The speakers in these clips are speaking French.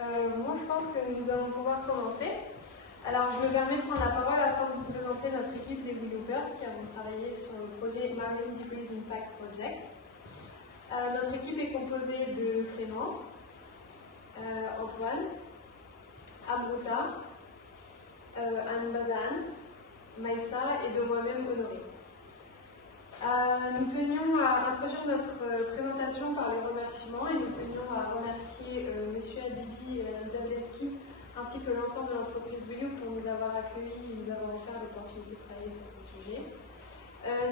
Moi, je pense que nous allons pouvoir commencer. Alors, je me permets de prendre la parole afin de vous présenter notre équipe les Loopers qui avons travaillé sur le projet Marine Debris Impact Project. Notre équipe est composée de Clémence, Antoine, Amruta, Anne Bazan, Maïssa et de moi-même Honoré. Nous tenions à introduire notre présentation par les remerciements et nous tenions à remercier M. Adibi et Mme Zableski ainsi que l'ensemble de l'entreprise Willow pour nous avoir accueillis et nous avoir offert l'opportunité de travailler sur ce sujet.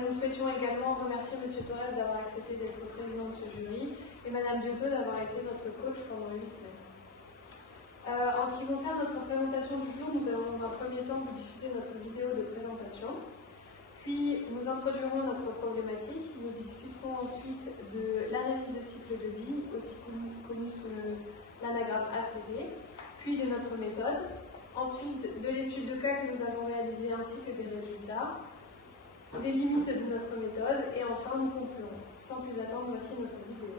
Nous souhaitions également remercier M. Torres d'avoir accepté d'être président de ce jury et Mme Biotto d'avoir été notre coach pendant 8 semaines. En ce qui concerne notre présentation du jour, nous allons dans un premier temps vous diffuser notre vidéo de présentation. Puis nous introduirons notre problématique, nous discuterons ensuite de l'analyse de cycle de vie, aussi connue sous l'anagramme ACV, puis de notre méthode, ensuite de l'étude de cas que nous avons réalisée ainsi que des résultats, des limites de notre méthode, et enfin nous conclurons. Sans plus attendre, voici notre vidéo.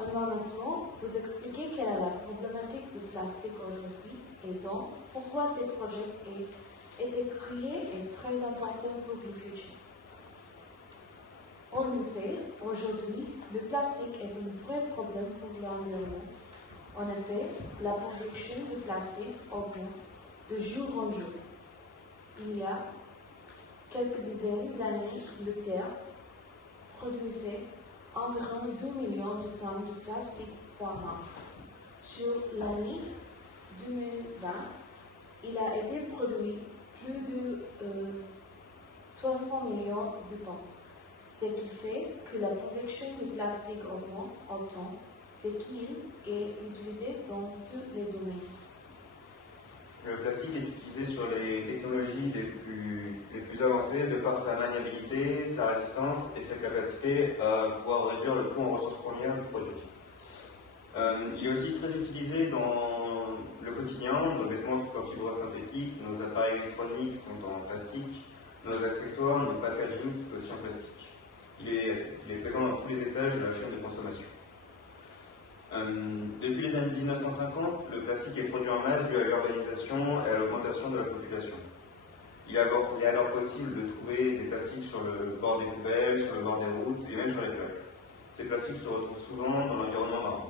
On va maintenant vous expliquer quelle est la problématique du plastique aujourd'hui et donc pourquoi ce projet a été créé et très important pour le futur. On le sait, aujourd'hui, le plastique est un vrai problème pour l'environnement. En effet, la production de plastique augmente de jour en jour. Il y a quelques dizaines d'années, la Terre produisait environ 2 millions de tonnes de plastique par an. Sur l'année 2020, il a été produit plus de 300 millions de tonnes, ce qui fait que la production de plastique augmente autant, ce qui est utilisé dans tous les domaines. Le plastique est utilisé sur les technologies les plus avancées de par sa maniabilité, sa résistance et sa capacité à pouvoir réduire le coût en ressources premières du produit. Il est aussi très utilisé dans le quotidien. Nos vêtements sont en fibre synthétique, nos appareils électroniques sont en plastique, nos accessoires, nos packaging sont aussi en plastique. Il est présent dans tous les étages de la chaîne de consommation. Depuis les années 1950, le plastique est produit en masse dû à l'urbanisation et à l'augmentation de la population. Il est alors possible de trouver des plastiques sur le bord des poubelles, sur le bord des routes et même sur les plages. Ces plastiques se retrouvent souvent dans l'environnement marin.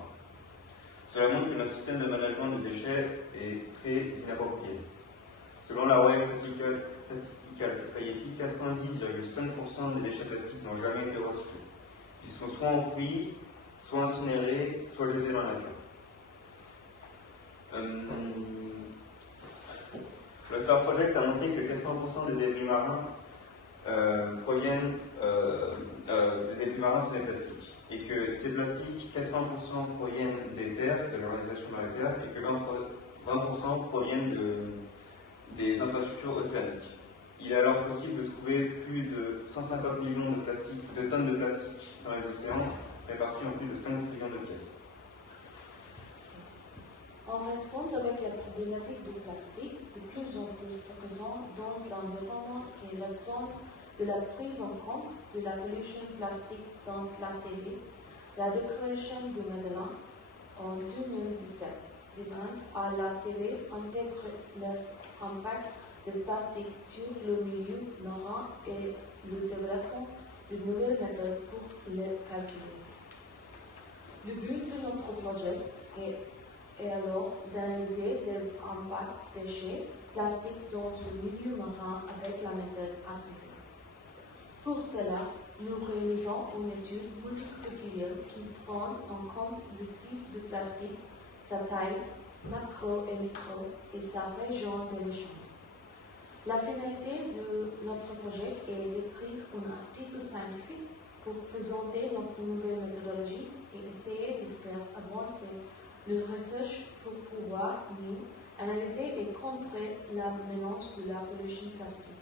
Cela montre que notre système de management des déchets est très inapproprié. Selon la Royal Statistical Society, 90,5% des déchets plastiques n'ont jamais été recyclés. Ils sont soit enfouis, soit incinérés, soit jetés dans la nature. Le Star Project a montré que 80% des débris marins proviennent des débris marins sont des plastiques. Et que ces plastiques, 80% proviennent des terres, de l'urbanisation dans les terres, et que 20% proviennent des infrastructures océaniques. Il est alors possible de trouver plus de 150 millions de tonnes de plastique dans les océans, répartis en plus de 5 trillions de pièces. En réponse avec la problématique du plastique, de plus en plus présente dans l'environnement et l'absence de la prise en compte de la pollution plastique dans l'ACV, la Déclaration de Medellin en 2017 demande à l'ACV d'intégrer l'impact des plastiques sur le milieu marin et le développement de nouvelles méthodes pour les calculer. Le but de notre projet est alors d'analyser les impacts des déchets plastiques dans le milieu marin avec la méthode ACV. Pour cela, nous réalisons une étude multicritérielle qui prend en compte le type de plastique, sa taille, macro et micro, et sa région d'émission. La finalité de notre projet est d'écrire un article scientifique pour présenter notre nouvelle méthodologie et essayer de faire avancer le recherche pour pouvoir mieux analyser et contrer la menace de la pollution plastique.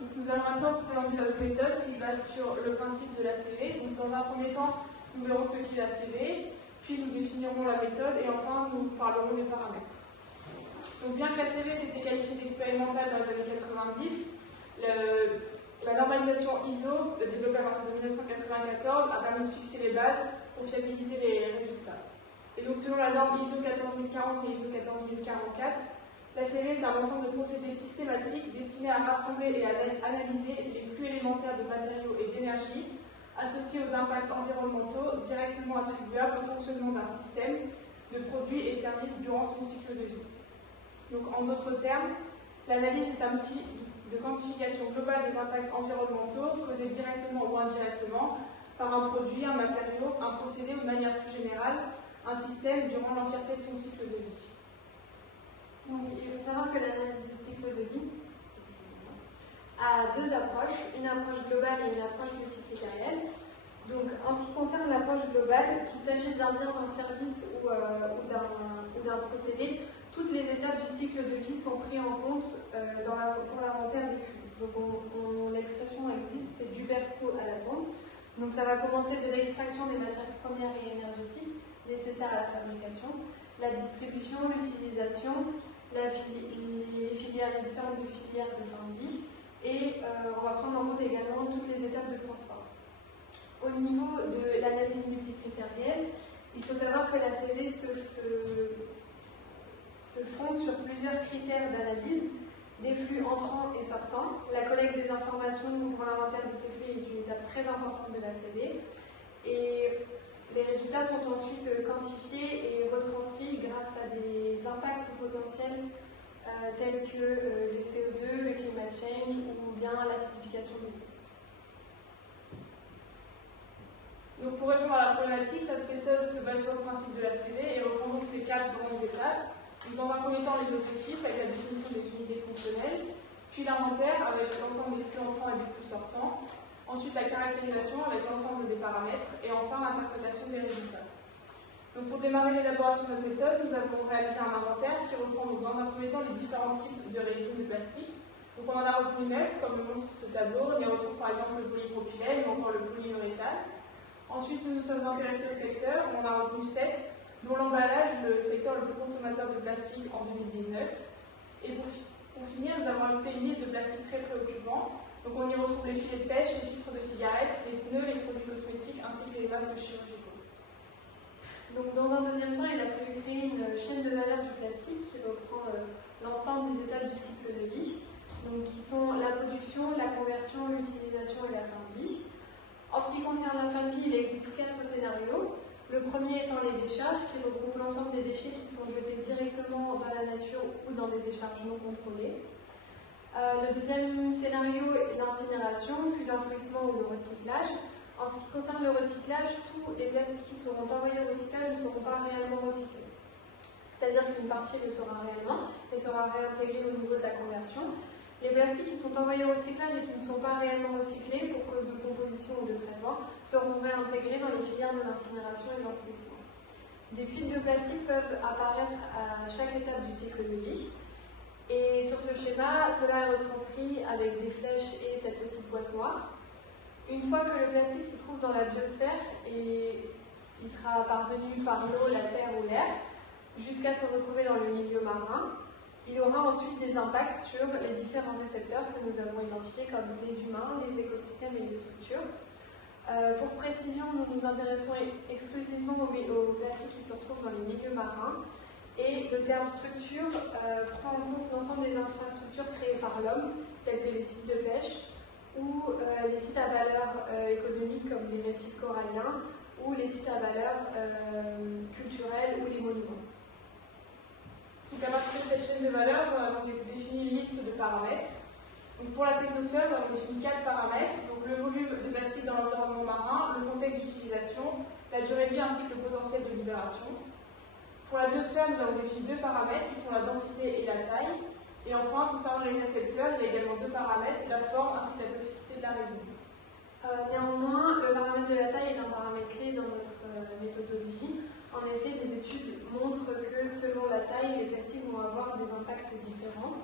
Donc nous allons maintenant vous présenter notre méthode qui se base sur le principe de l'ACV. Donc dans un premier temps, nous verrons ce qu'est l'ACV, puis nous définirons la méthode et enfin nous parlerons des paramètres. Donc bien que l'ACV ait été qualifiée d'expérimentale dans les années 90, la normalisation ISO, développée à partir de 1994, a permis de fixer les bases pour fiabiliser les résultats. Et donc selon la norme ISO 14040 et ISO 14044, l'ACV est un ensemble de procédés systématiques destinés à rassembler et à analyser les flux élémentaires de matériaux et d'énergie associés aux impacts environnementaux directement attribuables au fonctionnement d'un système de produits et de services durant son cycle de vie. Donc en d'autres termes, l'analyse est un outil de quantification globale des impacts environnementaux causés directement ou indirectement par un produit, un matériau, un procédé ou de manière plus générale, un système durant l'entièreté de son cycle de vie. Donc, il faut savoir que l'analyse du cycle de vie a deux approches, une approche globale et une approche multicritérielle. Donc, en ce qui concerne l'approche globale, qu'il s'agisse d'un bien, d'un service ou d'un procédé, toutes les étapes du cycle de vie sont prises en compte pour l'inventaire des flux. Donc, l'expression existe, c'est du berceau à la tombe. Donc, ça va commencer de l'extraction des matières premières et énergétiques nécessaires à la fabrication, la distribution, l'utilisation, les différentes filières de fin de vie, et on va prendre en compte également toutes les étapes de transport. Au niveau de l'analyse multicritérielle, il faut savoir que l'ACV se fonde sur plusieurs critères d'analyse, des flux entrants et sortants. La collecte des informations pour l'inventaire de ces flux est une étape très importante de l'ACV. Et les résultats sont ensuite quantifiés et retranscrits grâce à des impacts potentiels tels que les CO2, le climate change ou bien l'acidification des eaux. Donc pour répondre à la problématique, notre méthode se base sur le principe de l'ACV et reprend donc ces 4 grandes étapes. Donc dans un premier temps, les objectifs avec la définition des unités fonctionnelles, puis l'inventaire avec l'ensemble des flux entrants et des flux sortants, ensuite la caractérisation avec l'ensemble des paramètres et enfin l'interprétation des résultats. Donc pour démarrer l'élaboration de notre méthode, nous avons réalisé un inventaire qui reprend donc dans un premier temps les différents types de résines de plastique. Donc on en a retenu 9, comme le montre ce tableau. On y retrouve par exemple le polypropylène ou encore le polyuréthane. Ensuite, nous nous sommes intéressés au secteur. On en a retenu 7, dont l'emballage, le secteur le plus consommateur de plastique en 2019. Et pour finir, nous avons ajouté une liste de plastiques très préoccupants. Donc on y retrouve les filets de pêche, les filtres de cigarettes, les pneus, les produits cosmétiques ainsi que les masques chirurgicaux. Donc dans un deuxième temps, il a fallu créer une chaîne de valeur du plastique qui reprend l'ensemble des étapes du cycle de vie, donc qui sont la production, la conversion, l'utilisation et la fin de vie. En ce qui concerne la fin de vie, il existe 4 scénarios. Le premier étant les décharges, qui regroupent l'ensemble des déchets qui sont jetés directement dans la nature ou dans des décharges non contrôlées. Le deuxième scénario est l'incinération, puis l'enfouissement ou le recyclage. En ce qui concerne le recyclage, tous les plastiques qui seront envoyés au recyclage ne seront pas réellement recyclés. c'est-à-dire qu'une partie le sera réellement et sera réintégrée au niveau de la conversion. Les plastiques qui sont envoyés au recyclage et qui ne sont pas réellement recyclés pour cause de composition ou de traitement seront réintégrés dans les filières de l'incinération et de l'enfouissement. Des fuites de plastique peuvent apparaître à chaque étape du cycle de vie. Et sur ce schéma, cela est retranscrit avec des flèches et cette petite boîte noire. Une fois que le plastique se trouve dans la biosphère et il sera parvenu par l'eau, la terre ou l'air, jusqu'à se retrouver dans le milieu marin, il aura ensuite des impacts sur les différents récepteurs que nous avons identifiés comme les humains, les écosystèmes et les structures. Pour précision, nous nous intéressons exclusivement aux plastiques qui se retrouvent dans les milieux marins. Et le terme structure prend en compte l'ensemble des infrastructures créées par l'homme, telles que les sites de pêche ou les sites à valeur économique comme les récifs coralliens ou les sites à valeur culturelle ou les monuments. Donc à partir de cette chaîne de valeur, nous avons défini une liste de paramètres. Donc pour la technosphère, nous avons défini 4 paramètres, donc le volume de plastique dans l'environnement marin, le contexte d'utilisation, la durée de vie ainsi que le potentiel de libération. Pour la biosphère, nous avons défini 2 paramètres qui sont la densité et la taille. Et enfin, concernant les récepteurs, il y a également 2 paramètres, la forme ainsi que la toxicité de la résine. Néanmoins, le paramètre de la taille est un paramètre clé dans notre méthodologie. En effet, des études montrent que selon la taille, les plastiques vont avoir des impacts différents.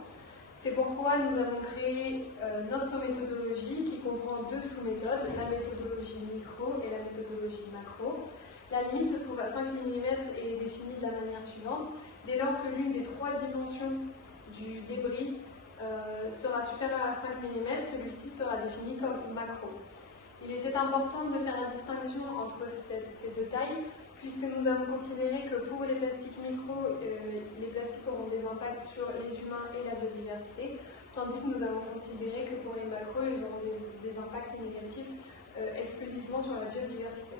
C'est pourquoi nous avons créé notre méthodologie qui comprend 2 sous-méthodes, la méthodologie micro et la méthodologie macro. La limite se trouve à 5 mm et est définie de la manière suivante. Dès lors que l'une des 3 dimensions du débris sera supérieure à 5 mm, celui-ci sera défini comme macro. Il était important de faire la distinction entre ces 2 tailles, puisque nous avons considéré que pour les plastiques micro, les plastiques auront des impacts sur les humains et la biodiversité, tandis que nous avons considéré que pour les macros, ils auront des impacts négatifs exclusivement sur la biodiversité.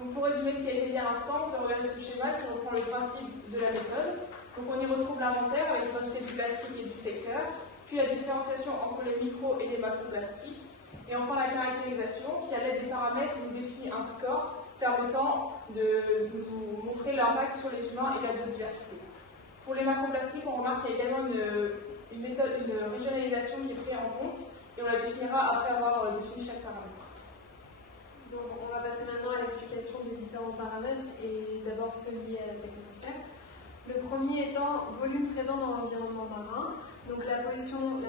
Donc pour résumer ce qui a été dit à l'instant, on peut regarder ce schéma qui reprend le principe de la méthode. Donc on y retrouve l'inventaire avec l'identité du plastique et du secteur, puis la différenciation entre les micro et les macroplastiques, et enfin la caractérisation qui, à l'aide des paramètres, nous définit un score permettant de nous montrer l'impact sur les humains et la biodiversité. Pour les macroplastiques, on remarque qu'il y a également une régionalisation qui est prise en compte, et on la définira après avoir défini chaque paramètre. Donc, on va passer maintenant à l'explication des différents paramètres et d'abord ceux liés à la technosphère. Le premier étant volume présent dans l'environnement marin. Donc la production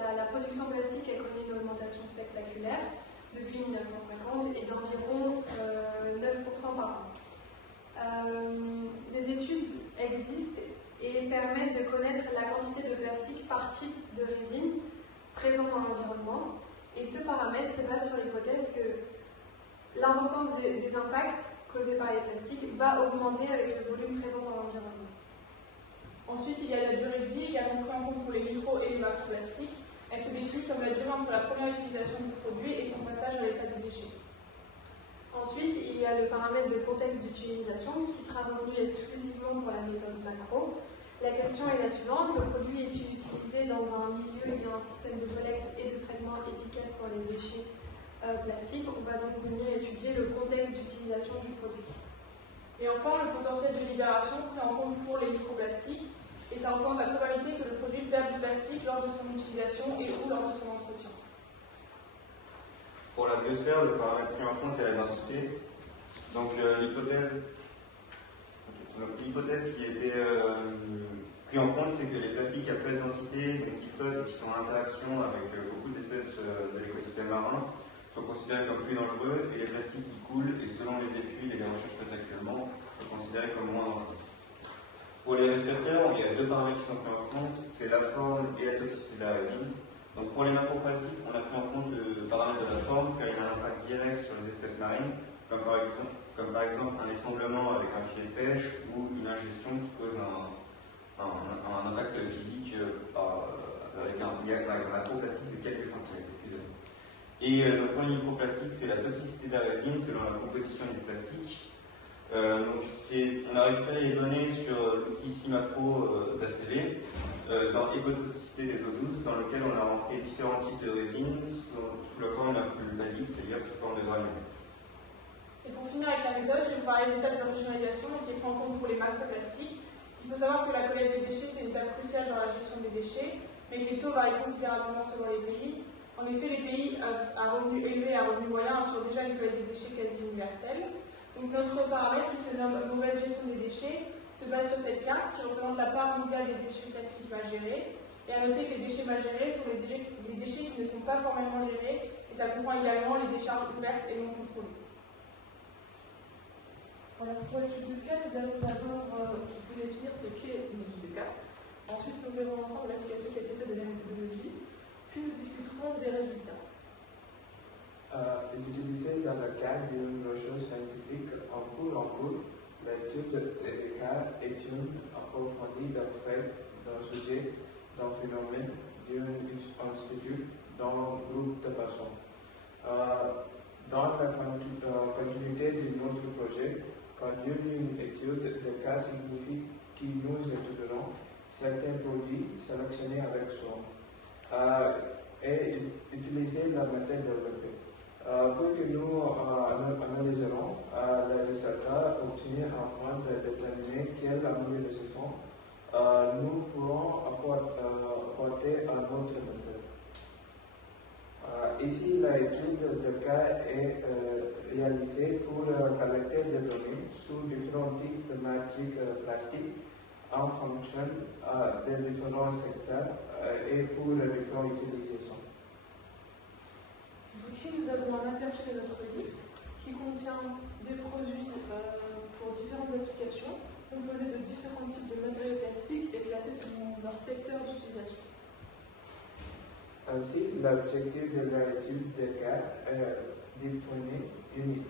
plastique a connu une augmentation spectaculaire depuis 1950 et d'environ 9% par an. Des études existent et permettent de connaître la quantité de plastique par type de résine présent dans l'environnement. Et ce paramètre se base sur l'hypothèse que l'importance des impacts causés par les plastiques va augmenter avec le volume présent dans l'environnement. Ensuite, il y a la durée de vie, également prise en compte pour les micro et les macroplastiques. Elle se définit comme la durée entre la première utilisation du produit et son passage à l'état de déchet. Ensuite, il y a le paramètre de contexte d'utilisation qui sera retenu exclusivement pour la méthode macro. La question est la suivante, le produit est-il utilisé dans un milieu ayant un système de collecte et de traitement efficace pour les déchets plastiques? On va donc venir étudier le contexte d'utilisation du produit. Et enfin, le potentiel de libération pris en compte pour les microplastiques, et ça représente la probabilité que le produit perde du plastique lors de son utilisation et ou lors de son entretien. Pour la biosphère, le paramètre pris en compte est la densité. Donc l'hypothèse qui a été prise en compte, c'est que les plastiques à faible densité, donc qui flottent et qui sont en interaction avec beaucoup d'espèces de l'écosystème marin, sont considérés comme plus dangereux, et les plastiques qui coulent, et selon les études et les recherches faites actuellement, sont considérés comme moins dangereux. Pour les récepteurs, il y a 2 paramètres qui sont pris en compte, c'est la forme et la toxicité de la résine. Donc pour les macroplastiques, on a pris en compte le paramètre de la forme, car il a un impact direct sur les espèces marines, comme par exemple un étranglement avec un filet de pêche ou une ingestion qui cause un impact physique avec un macroplastique de quelques centimètres. Et pour les microplastiques, c'est la toxicité de la résine selon la composition du plastique. On a récupéré les données sur l'outil CIMACRO d'ACV dans écotoxicité des eaux douces, dans lequel on a rentré différents types de résine sous la forme la plus basique, c'est-à-dire sous forme de granulés. Et pour finir avec la méthode, je vais vous parler de l'étape de régionalisation qui est prise en compte pour les macroplastiques. Il faut savoir que la collecte des déchets, c'est une étape cruciale dans la gestion des déchets, mais que les taux varient considérablement selon les pays. En effet, les pays à revenus élevés et à revenus moyens assurent déjà une collecte des déchets quasi universelle. Donc notre paramètre, qui se nomme mauvaise gestion des déchets, se base sur cette carte qui représente la part mondiale des déchets plastiques mal gérés. Et à noter que les déchets mal gérés sont les déchets qui ne sont pas formellement gérés, et ça comprend également les décharges ouvertes et non contrôlées. Alors, pour l'étude de cas, nous allons d'abord vous définir ce qu'est une étude de cas. Ensuite, nous verrons ensemble l'application qui a été faite de la méthodologie, puis nous discuterons des résultats. Utiliser dans le cadre d'une recherche scientifique en cours, l'étude des cas est une approfondie d'un fait, d'un sujet, d'un phénomène, d'un institut, d'un groupe de personnes. Dans la continuité de notre projet, conduire une étude de cas signifie que nous étudierons certains produits sélectionnés avec soin et utiliser la méthode développée. Puis que nous analyserons les résultats obtenus afin de déterminer quelle amélioration nous pourrons apporter à notre méthode. Ici, l'étude de cas est réalisée pour collecter des données sur différents types de matières plastiques en fonction des différents secteurs et pour différentes utilisations. Donc ici, nous avons un aperçu de notre liste qui contient des produits pour différentes applications, composés de différents types de matériaux plastiques et classés selon leur secteur d'utilisation. Ainsi, l'objectif de l'étude de cas est définir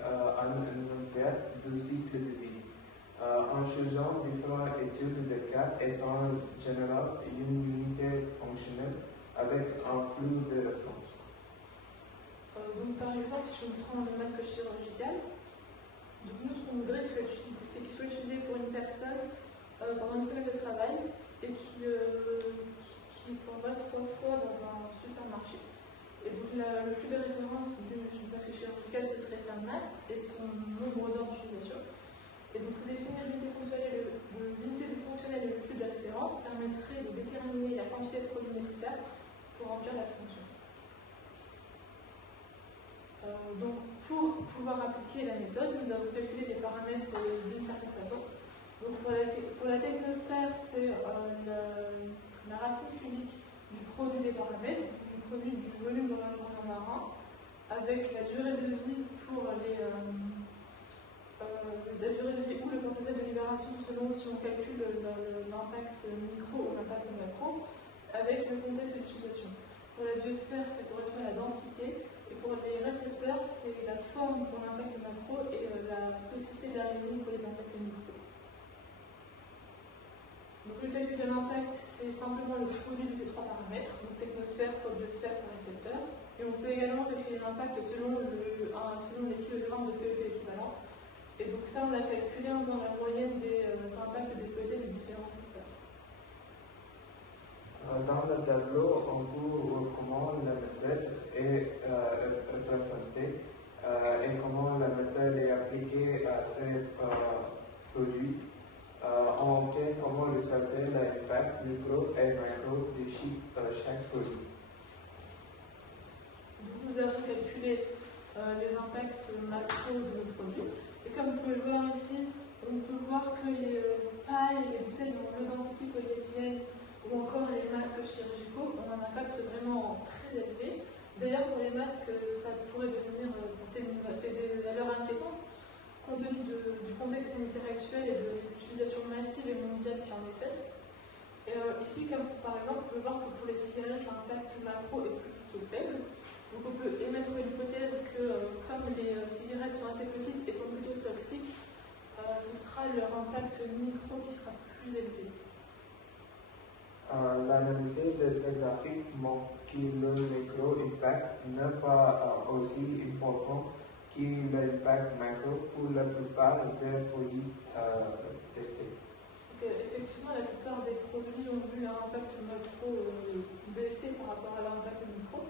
un inventaire du cycle de vie. En choisissant différentes études de cas est en général une unité fonctionnelle avec un flux de référence. Donc, par exemple, si on prend le masque chirurgical, donc nous, ce qu'on voudrait, c'est qu'il soit utilisé pour une personne pendant une semaine de travail et qui s'en va 3 fois dans un supermarché. Et donc, le flux de référence du masque chirurgical, ce serait sa masse et son nombre d'heures d'utilisation. Et donc, définir l'unité fonctionnelle et le flux de référence permettrait de déterminer la quantité de produits nécessaires pour remplir la fonction. Donc, pour pouvoir appliquer la méthode, nous avons calculé des paramètres d'une certaine façon. Donc, pour la technosphère, c'est la racine cubique du produit des paramètres, du produit du volume dans l'environnement marin, avec la durée de vie pour la durée de vie ou le potentiel de libération selon si on calcule l'impact micro ou l'impact macro, avec le contexte d'utilisation. Pour la biosphère, ça correspond à la densité. Et pour les récepteurs, c'est la forme pour l'impact macro et la toxicité de la résine pour les impacts micro. Donc le calcul de l'impact, c'est simplement le produit de ces 3 paramètres, donc technosphère fois biosphère par récepteur. Et on peut également calculer l'impact selon les kilogrammes de PET équivalent. Et donc ça, on l'a calculé en faisant la moyenne des impacts des PET des différents secteurs. Dans le tableau, on voit comment la méthode est représentée et comment la méthode est appliquée à ces produits. On obtient comment ressortir l'impact micro et macro de chaque produit. Donc nous avons calculé les impacts macro de nos produits. Et comme vous pouvez le voir ici, on peut voir que les pailles, les bouteilles dans le density polyéthylène ou encore les masques chirurgicaux ont un impact vraiment très élevé. D'ailleurs, pour les masques, ça pourrait devenir, c'est des valeurs inquiétantes, compte tenu du contexte sanitaire actuel et de l'utilisation massive et mondiale qui en est faite. Et ici, comme par exemple, on peut voir que pour les cigarettes, l'impact macro est plutôt faible. Donc on peut émettre l'hypothèse que comme les cigarettes sont assez petites et sont plutôt toxiques, ce sera leur impact micro qui sera plus élevé. L'analyse de ces graphiques montre que le micro-impact n'est pas aussi important que l'impact macro pour la plupart des produits testés. Donc, effectivement, la plupart des produits ont vu leur impact macro baisser par rapport à leur impact micro.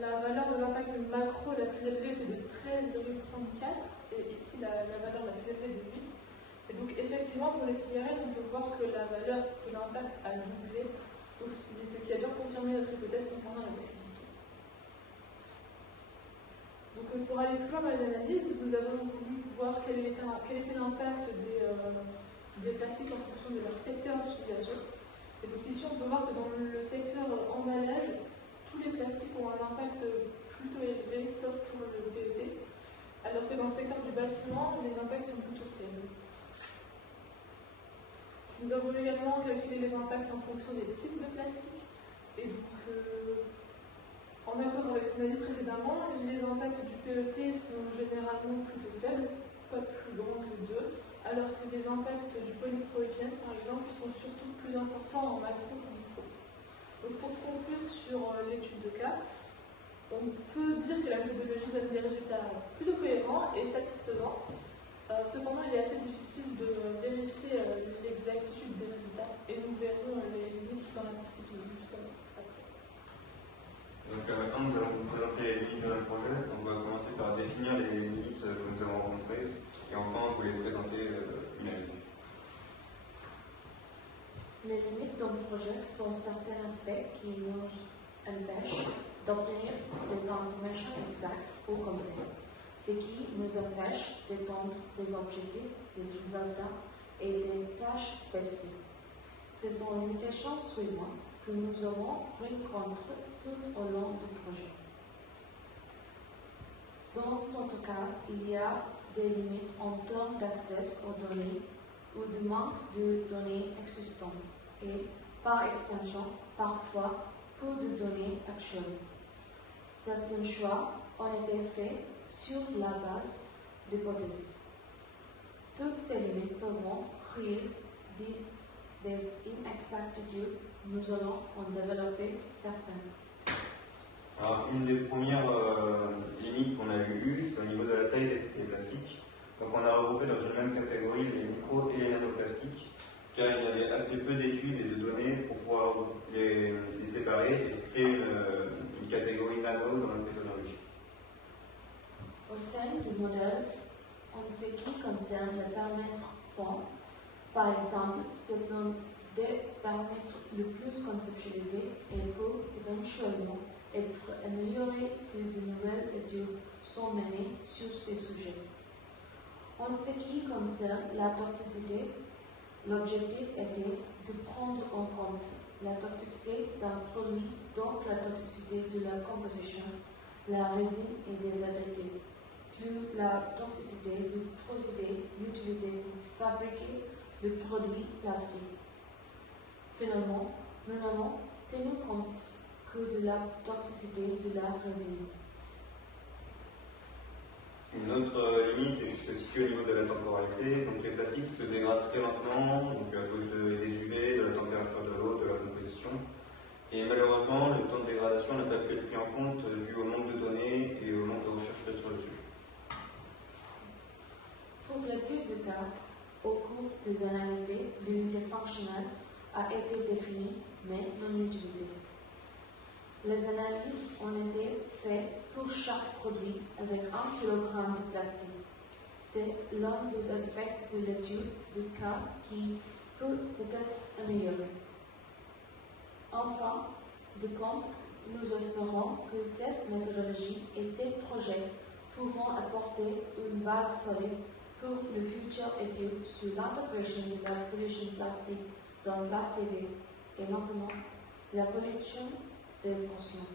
La valeur de l'impact macro la plus élevée était de 13,34 et ici la valeur la plus élevée de 8. Et donc effectivement, pour les cigarettes, on peut voir que la valeur de l'impact a doublé, donc ce qui a bien confirmé notre hypothèse concernant la toxicité. Donc pour aller plus loin dans les analyses, nous avons voulu voir quel était l'impact des plastiques en fonction de leur secteur d'utilisation. Et donc ici, on peut voir que dans le secteur emballage, tous les plastiques ont un impact plutôt élevé, sauf pour le PET, alors que dans le secteur du bâtiment, les impacts sont plutôt faibles. Nous avons également calculé les impacts en fonction des types de plastique. Et donc, en accord avec ce qu'on a dit précédemment, les impacts du PET sont généralement plutôt faibles, pas plus grands que 2, alors que les impacts du polypropylène, par exemple, sont surtout plus importants en macro qu'en micro. Donc, pour conclure sur l'étude de cas, on peut dire que la méthodologie donne des résultats plutôt cohérents et satisfaisants. Cependant, il est assez difficile de vérifier l'exactitude des résultats et nous verrons les limites dans la partie clinique justement après. Donc maintenant, nous allons vous présenter les limites de notre projet. On va commencer par définir les limites que nous avons rencontrées et enfin, vous les présenter une à une. Les limites d'un projet sont certains aspects qui nous empêchent d'obtenir des informations exactes ou complètes, ce qui nous empêche d'étendre des objectifs, des résultats et des tâches spécifiques. Ce sont les limitations suivantes que nous avons rencontrées tout au long du projet. Dans notre cas, il y a des limites en termes d'accès aux données ou de manque de données existantes et, par extension, parfois peu de données actuelles. Certains choix ont été faits sur la base d'hypothèses. Toutes ces limites peuvent créer des inexactitudes. Nous allons en développer certaines. Alors, une des premières limites qu'on a eues, c'est au niveau de la taille des plastiques. Donc on a regroupé dans une même catégorie les micro et les nanoplastiques, car il y avait assez peu d'études et de données pour pouvoir les séparer et créer une catégorie nano dans la méthodologie. Au sein du modèle, en ce qui concerne les paramètres fonds, par exemple, c'est l'un des paramètres les plus conceptualisés et peut éventuellement être amélioré si de nouvelles études sont menées sur ces sujets. En ce qui concerne la toxicité, l'objectif était de prendre en compte la toxicité d'un produit, donc la toxicité de la composition, la résine et des additifs, plus la toxicité du procédé utilisé pour fabriquer le produit plastique. Finalement, nous n'avons tenu compte que de la toxicité de la résine. Une autre limite se situe au niveau de la temporalité. Donc les plastiques se dégradent très lentement, donc à cause des UV, de la température de l'eau, de la composition. Et malheureusement, le temps de dégradation n'a pas pu être pris en compte dû au manque de données et au manque de recherche faite sur le sujet. Pour l'étude de cas, au cours des analyses, l'unité fonctionnelle a été définie mais non utilisée. Les analyses ont été faites pour chaque produit avec 1 kg de plastique. C'est l'un des aspects de l'étude de cas qui peut être amélioré. Enfin, de compte, nous espérons que cette méthodologie et ces projets pourront apporter une base solide pour le futur étude sur l'intégration de la pollution plastique dans l'ACV et notamment la pollution des ossements.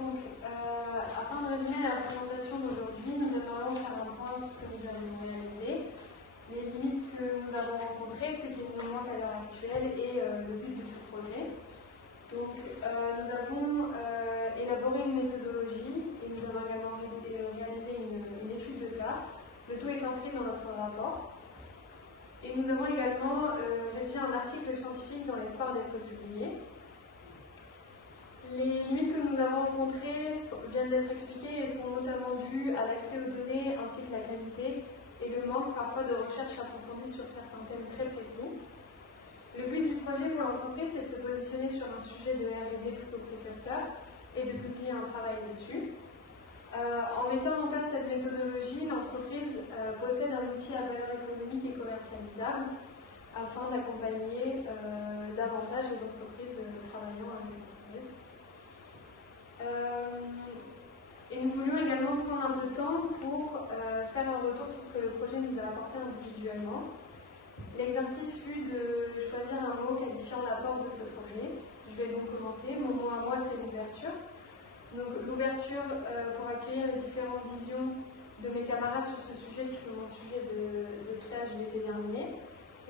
Donc, afin de résumer la présentation d'aujourd'hui, nous allons faire un point sur ce que nous avons réalisé, les limites que nous avons rencontrées, ce qui nous manque à l'heure actuelle et le but de ce projet. Donc, nous avons élaboré une méthodologie et nous avons également réalisé une étude de cas. Le tout est inscrit dans notre rapport. Et nous avons également rédigé un article scientifique dans l'espoir d'être publié. Les limites que nous avons rencontrées viennent d'être expliquées et sont notamment dues à l'accès aux données ainsi que la qualité et le manque parfois de recherche approfondie sur certains thèmes très précis. Le but du projet pour l'entreprise, c'est de se positionner sur un sujet de R&D plutôt précurseur et de publier un travail dessus. En mettant en place cette méthodologie, l'entreprise possède un outil à valeur économique et commercialisable afin d'accompagner davantage les entreprises travaillant avec l'entreprise. Et nous voulions également prendre un peu de temps pour faire un retour sur ce que le projet nous a apporté individuellement. L'exercice fut de choisir un mot qualifiant l'apport de ce projet. Je vais donc commencer. Mon mot à moi, c'est l'ouverture. Donc l'ouverture pour accueillir les différentes visions de mes camarades sur ce sujet qui fut mon sujet de stage l'été dernier.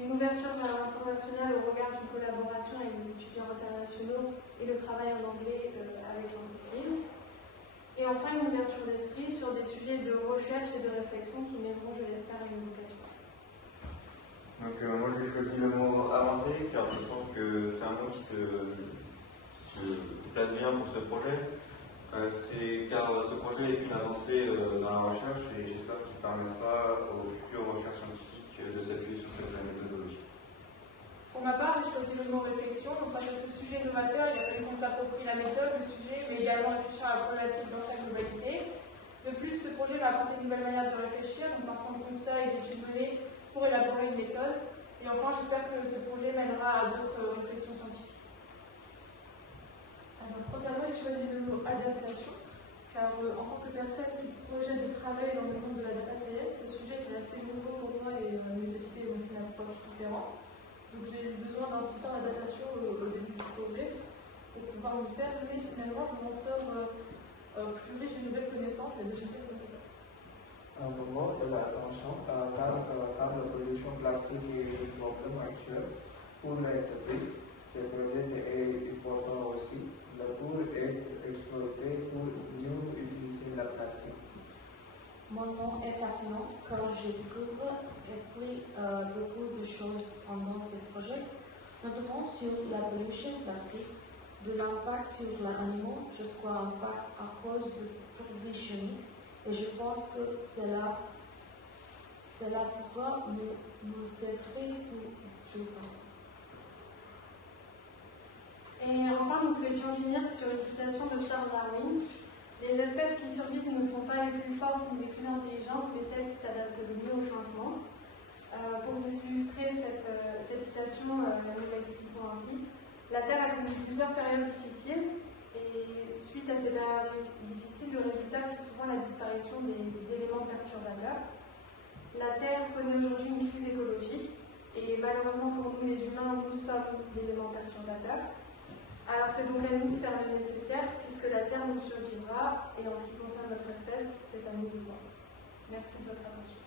Une ouverture vers l'international au regard d'une collaboration avec les étudiants internationaux et le travail en anglais avec l'entreprise. Et enfin, une ouverture d'esprit sur des sujets de recherche et de réflexion qui mèneront, je l'espère, à une éducation. Donc moi j'ai choisi le mot avancé car je pense que c'est un mot qui se place bien pour ce projet. Car ce projet est une avancée dans la recherche et j'espère qu'il permettra aux futures recherches scientifiques de s'appuyer sur cette méthodologie. Pour ma part, j'ai choisi le mot réflexion. Donc, face à ce sujet novateur, il a fallu qu'on s'approprie la méthode, le sujet, mais également réfléchir à la problématique dans sa globalité. De plus, ce projet va apporter une nouvelle manière de réfléchir, donc partant de constats et d'études menées pour élaborer une méthode. Et enfin, j'espère que ce projet mènera à d'autres réflexions scientifiques. Alors, quant à moi, j'ai choisi le mot adaptation, car en tant que personne qui projette de travailler dans le monde de la data science, ce sujet est assez nouveau pour moi et nécessitait donc une approche différente. Donc j'ai eu besoin d'un peu de temps d'adaptation au début du projet pour pouvoir m'y faire, mais finalement je m'en sors plus riche de nouvelles connaissances et de nouvelles compétences. Un moment de l'attention, car la pollution plastique est un problème actuel pour l'entreprise. Ce projet est important aussi. Le cours est exploité pour mieux utiliser le plastique. Mon nom est fascinant car j'ai découvert et appris beaucoup de choses pendant ce projet, notamment sur la pollution plastique, de l'impact sur les animaux jusqu'à l'impact à cause de produits chimiques. Et je pense que cela pourra nous servir plus tard. Et enfin, nous souhaitions finir sur une citation de Charles Darwin. Les espèces qui survivent ne sont pas les plus fortes ni les plus intelligentes, mais celles qui s'adaptent le mieux au changement. Pour vous illustrer cette citation, nous l'expliquons ainsi. La Terre a connu plusieurs périodes difficiles, et suite à ces périodes difficiles, le résultat fut souvent la disparition des éléments perturbateurs. La Terre connaît aujourd'hui une crise écologique, et malheureusement pour nous les humains, nous sommes l'élément perturbateur. Alors c'est donc à nous de faire le nécessaire, puisque la Terre nous survivra, et en ce qui concerne notre espèce, c'est à nous de voir. Merci de votre attention.